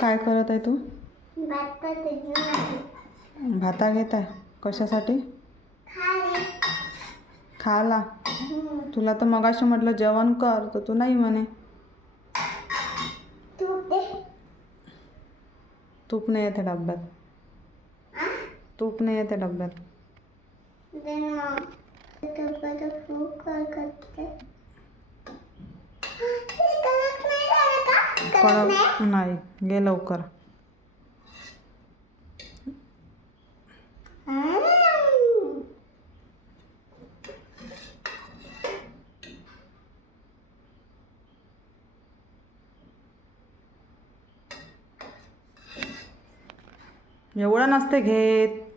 काय करत आहे तू? भात भाता घेत आहे. कशासाठी? खायला. तुला तर मगाशी म्हटलं जेवण कर, तर तू नाही म्हणे. तूप नाही येते डब्यात. तूप नाही येते डब्यात. कडक नाही. घे लवकर. एवढं नसते घेत.